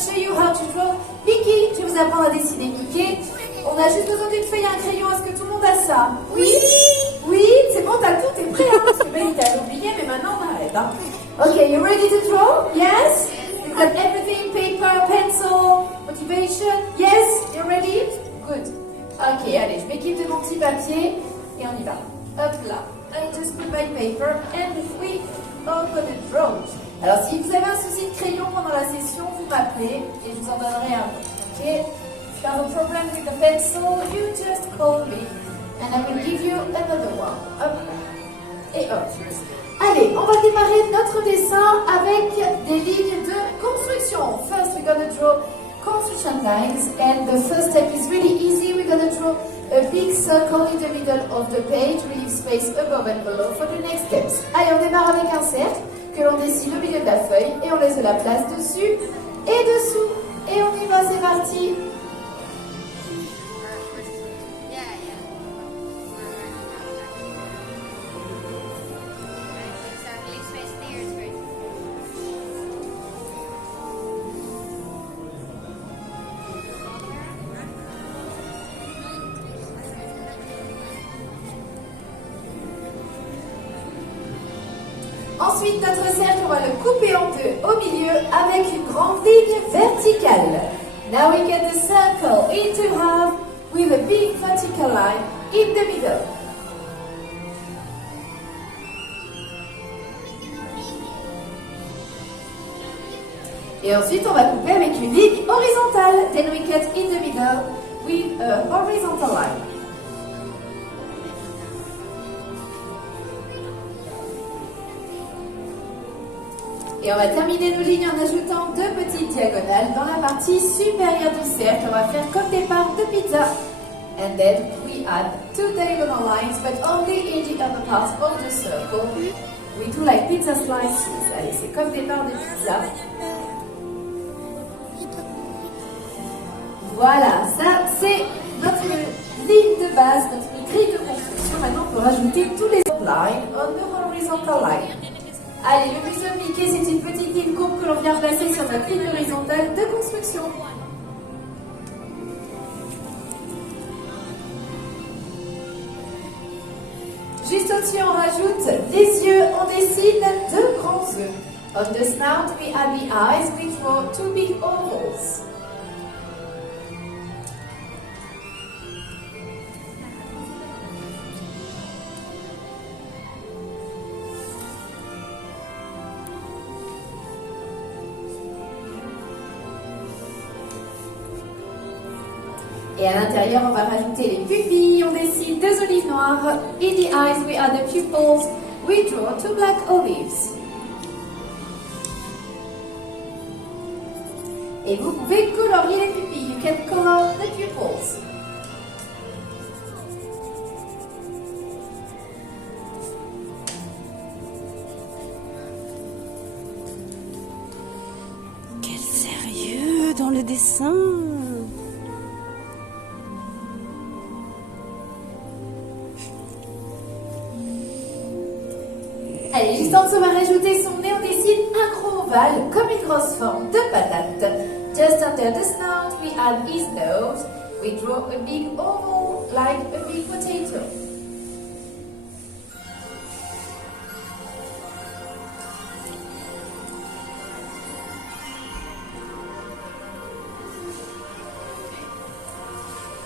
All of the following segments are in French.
show you how to draw Mickey. Je vais vous apprendre à dessiner Mickey. On a juste besoin d'une feuille et un crayon. Est-ce que tout le monde a ça? Oui. Oui, c'est bon, t'as tout, t'es prêt, hein? Parce que Ben, t'as oublié, mais maintenant on arrête, hein? Okay, you ready to draw? Yes? You've got everything, paper, pencil, motivation? Yes? You ready? Good. Ok, allez, je m'équipe de mon petit papier et on y va. Hop là. I just put my paper and we open the draw. Alors, si vous avez un souci de crayon pendant la session, vous m'appelez et je vous en donnerai un. Ok? If you have a problem with the pencil, you just call me and I will give you another one. Hop et hop. Allez, on va démarrer notre dessin avec des lignes de construction. First, we're going to draw construction lines, and the first step is really easy. We're going to draw a big circle in the middle of the page. We leave space above and below for the next steps. Allez, on démarre avec un cercle que l'on dessine au milieu de la feuille et on laisse de la place dessus et dessous. Et on y va, c'est parti. Ensuite, notre cercle, on va le couper en deux au milieu avec une grande ligne verticale. Now we get the circle into half with a big vertical line in the middle. Et ensuite, on va couper avec une ligne horizontale. Then we cut in the middle with a horizontal line. Et on va terminer nos lignes en ajoutant deux petites diagonales dans la partie supérieure du cercle. On va faire comme des parts de pizza. And then we add two diagonal lines, but only in the upper part of the circle. We do like pizza slices. Allez, c'est comme des parts de pizza. Voilà, ça c'est notre ligne de base, notre grille de construction. Maintenant, on peut rajouter tous les lines on the horizontal line. Allez, le museau Mickey, c'est une petite ligne courbe que l'on vient placer sur notre ligne horizontale de construction. Juste au-dessus, on rajoute des yeux, on dessine deux grands yeux. On the snout, we add the eyes, we draw two big ovals. Et à l'intérieur, on va rajouter les pupilles. On dessine deux olives noires. In the eyes, we add the pupils. We draw two black olives. Et vous pouvez colorier les pupilles. You can color the pupils. Quel sérieux dans le dessin! Allez, juste en dessous, on va rajouter son nez. On dessine un gros ovale comme une grosse forme de patate. Just under the snout, we add his nose. We draw a big oval like a big potato.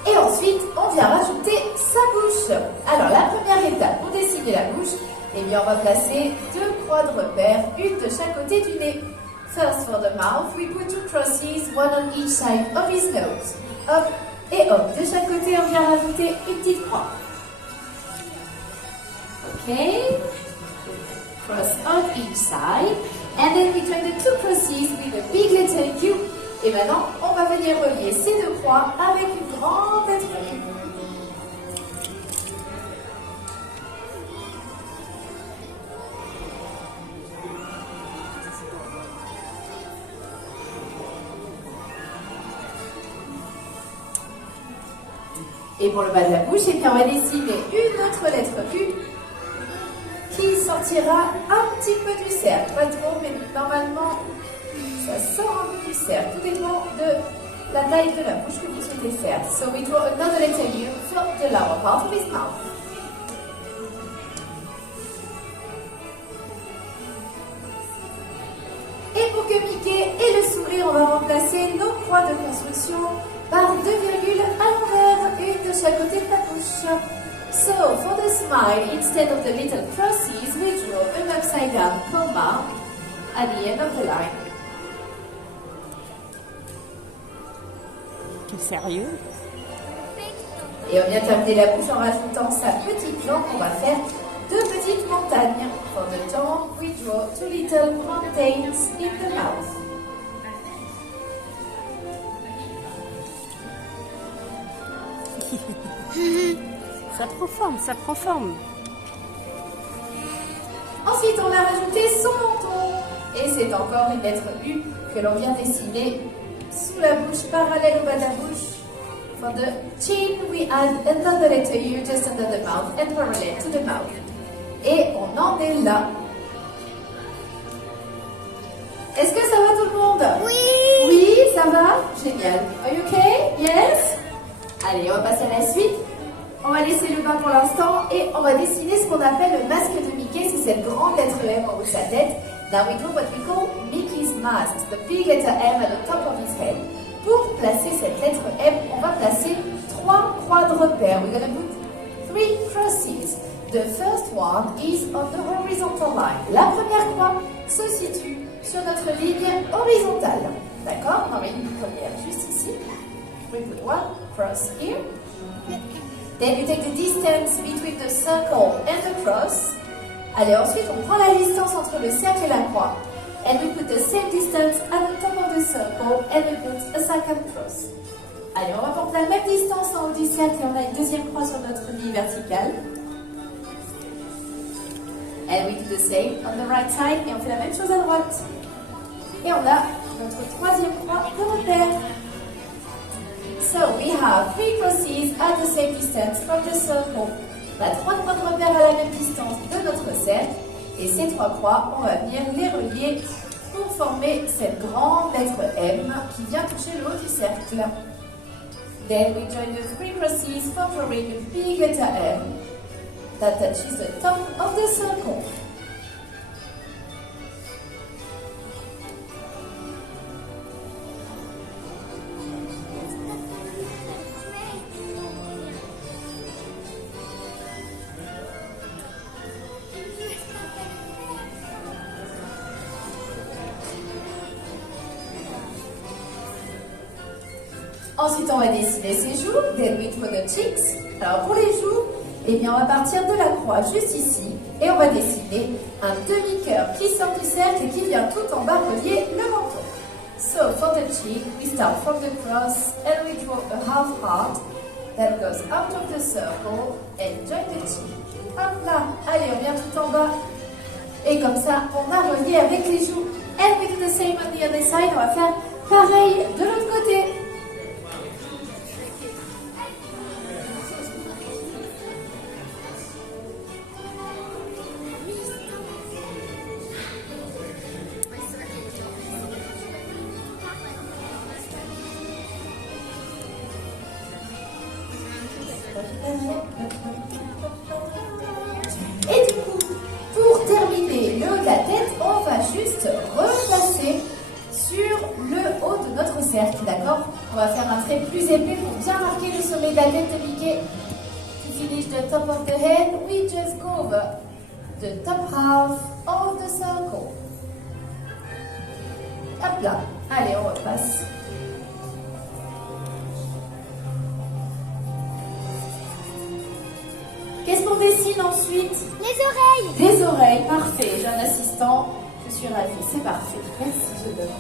Et ensuite, on vient rajouter sa bouche. Alors, la première étape pour dessiner la bouche, eh bien, on va placer deux croix de repère, une de chaque côté du nez. First, for the mouth, we put two crosses, one on each side of his nose. Hop et hop. De chaque côté, on vient rajouter une petite croix. Ok. Cross on each side. And then we join the two crosses with a big letter Q. Et maintenant, on va venir relier ces deux croix avec une grande lettre Q. Et pour le bas de la bouche, et puis on va dessiner une autre lettre Q qui sortira un petit peu du cercle. Pas trop, mais normalement, ça ça sort un peu du cercle. Tout dépend de la taille de la bouche que vous souhaitez faire. So we draw another letter U from the lower part of his mouth. Et pour que Mickey ait le sourire, on va remplacer nos croix de construction par deux virgules à l'envers, une de chaque côté de la bouche. So, for the smile, instead of the little crosses, we draw an upside down comma at the end of the line. Quel sérieux? Et on vient terminer la bouche en rajoutant sa petite langue. On va faire deux petites montagnes. For the tongue, we draw two little mountains in the mouth. Ça prend forme, ça prend forme. Ensuite, on a rajouté son menton. Et c'est encore une lettre U que l'on vient dessiner sous la bouche, parallèle au bas de la bouche. For the chin, we add another letter U just under the mouth and parallel to the mouth. Et on en est là. Est-ce que ça va tout le monde? Oui. Oui, ça va? Génial. Are you okay? Yes? Allez, on va passer à la suite. On va laisser le bain pour l'instant et on va dessiner ce qu'on appelle le masque de Mickey. C'est cette grande lettre M en haut de sa tête. Now we do what we call Mickey's mask, the big letter M at the top of his head. Pour placer cette lettre M, on va placer trois croix de repère. We're going to put three crosses. The first one is on the horizontal line. La première croix se situe sur notre ligne horizontale. D'accord? On en met une première juste ici. We put one cross here. Then you take the distance between the circle and the cross. Allez, ensuite on prend la distance entre le cercle et la croix. And we put the same distance at the top of the circle and we put a second cross. Allez, on rapporte la même distance en haut du cercle et on a une deuxième croix sur notre ligne verticale. And we do the same on the right side et on fait la même chose à droite. Et on a notre troisième croix de repère. So we have three crosses at the same distance from the circle. On a trois croix de repère à la même distance de notre cercle. Et ces trois croix, on va venir les relier pour former cette grande lettre M qui vient toucher le haut du cercle. Then we join the three crosses forming a big letter M that touches the top of the circle. Ensuite, on va dessiner ses joues. Then we draw the cheeks. Alors, pour les joues, eh bien, on va partir de la croix juste ici. Et on va dessiner un demi-cœur qui sort du cercle et qui vient tout en bas relier le menton. So, for the cheek, we start from the cross and we draw a half heart that goes out of the circle and join the cheek. Hop là. Allez, on vient tout en bas. Et comme ça, on a relié avec les joues. And we do the same on the other side. On va faire pareil de l'autre côté. Et du coup, pour terminer le haut de la tête, on va juste replacer sur le haut de notre cercle, d'accord? On va faire un trait plus épais pour bien marquer le sommet de la tête de Mickey. To finish the top of the head, we just go over the top half of the circle. Hop là, allez, on repasse. Qu'est-ce qu'on dessine ensuite? Les oreilles. Des oreilles, parfait. J'ai un assistant, je suis ravie, c'est parfait. Merci, je donne.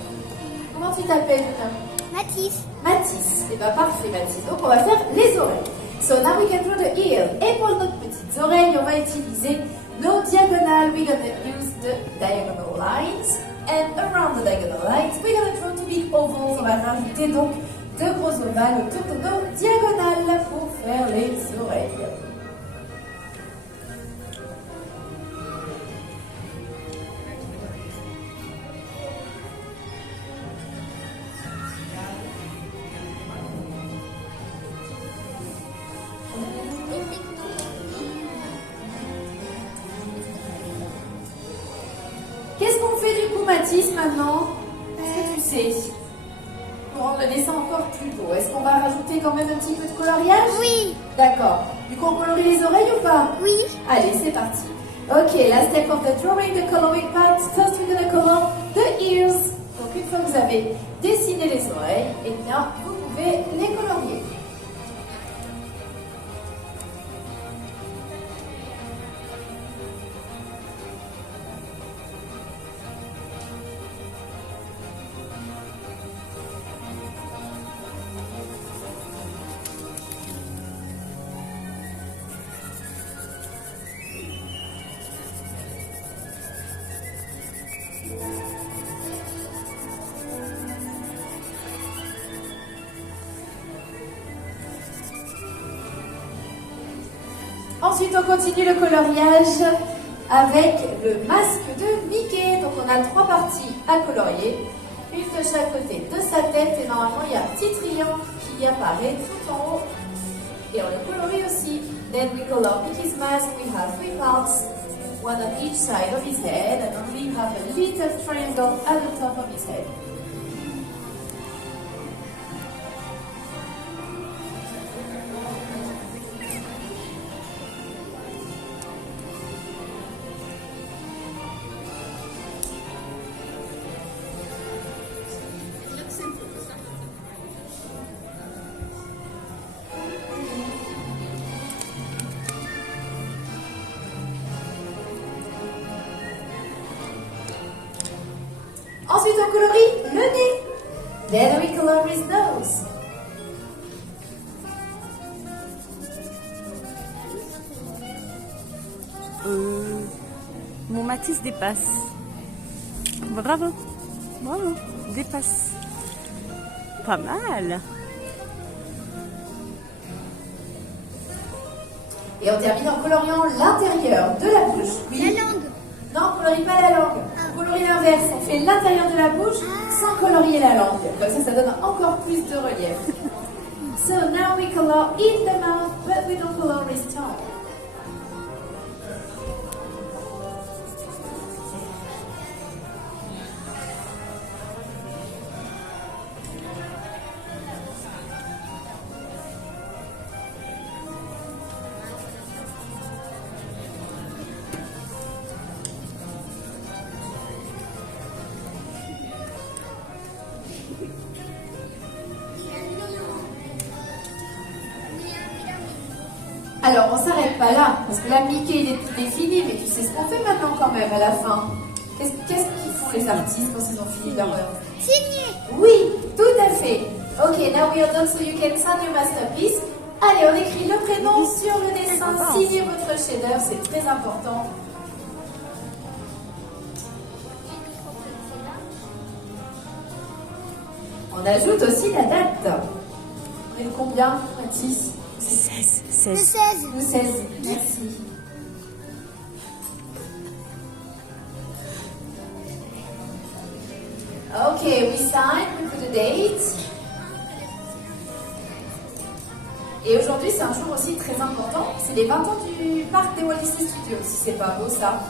Comment tu t'appelles, Luna? Mathis. Mathis. Eh bien, parfait, Mathis. Donc, on va faire les oreilles. So, now we can draw the ear. Et pour nos petites oreilles, on va utiliser nos diagonales. We're going to use the diagonal lines. And around the diagonal lines, we're going to draw two big ovals. On va rajouter donc deux gros ovales autour de nos diagonales pour faire les oreilles. fait du coup, Mathis, maintenant? Qu'est-ce que tu sais? Pour rendre le dessin encore plus beau, est-ce qu'on va rajouter quand même un petit peu de coloriage? Oui. D'accord. Du coup, on colorie les oreilles ou pas? Oui. Allez, c'est parti. Ok, last step of the drawing, the coloring part. First, we're going to color the ears. Donc, une fois que vous avez dessiné les oreilles, eh bien, vous pouvez les colorier. Ensuite, on continue le coloriage avec le masque de Mickey. Donc, on a 3 parties à colorier, une de chaque côté de sa tête. Et normalement, il y a un petit triangle qui apparaît tout en haut. Et on le colorie aussi. Then we color Mickey's mask. We have 3 parts, one on each side of his head. And only have a little triangle at the top of his head. Ensuite, on colorie le nez. Then we color his nose. Mon Mathis dépasse. Bravo. Bravo. Dépasse. Pas mal. Et on termine en coloriant l'intérieur de la bouche. Oui. La langue. Non, on colorie pas la langue. On colorie l'inverse. On fait l'intérieur de la bouche sans colorier la langue. Comme ça donne encore plus de relief. So now we color in the mouth, but we don't color his tongue. Alors, on s'arrête pas là, parce que là, Mickey, il est fini, mais tu sais ce qu'on fait maintenant quand même, à la fin. Qu'est-ce qu'ils font les artistes quand ils ont fini leur œuvre? Signé. Oui, tout à fait. Ok, now we are done, so you can sign your masterpiece. Allez, on écrit le prénom sur le dessin, signez votre chef-d'œuvre, c'est très important. On ajoute aussi la date. On est le combien, Mathis? 16. Le 16. 16. Le 16, merci. Okay, we sign, we put a date. Et aujourd'hui, c'est un jour aussi très important. C'est les 20 ans du parc des Walt Disney Studios. Si c'est pas beau, ça.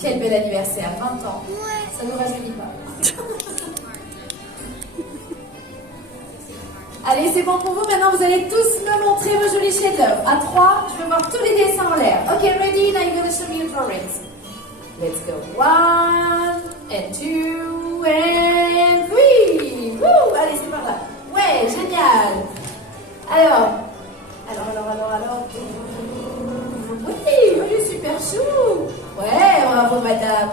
Quel bel anniversaire, 20 ans. Ouais. Ça nous rajeunit pas. Allez, c'est bon pour vous. Maintenant, vous allez tous me montrer vos jolis chefs-d'œuvre. À 3, je veux voir tous les dessins en l'air. Ok, ready? Now you're going to show me your drawings. Let's go. 1, and 2, and 3. Woo! Allez, c'est par là. Ouais, génial. Alors. Oui, super chou. Ouais, bravo madame.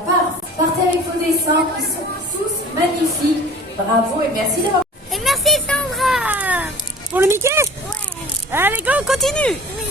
Partez avec vos dessins. Ils sont tous magnifiques. Bravo et merci d'avoir... Et merci Sandra. Pour le Mickey? Ouais. Allez, go, continue. Oui.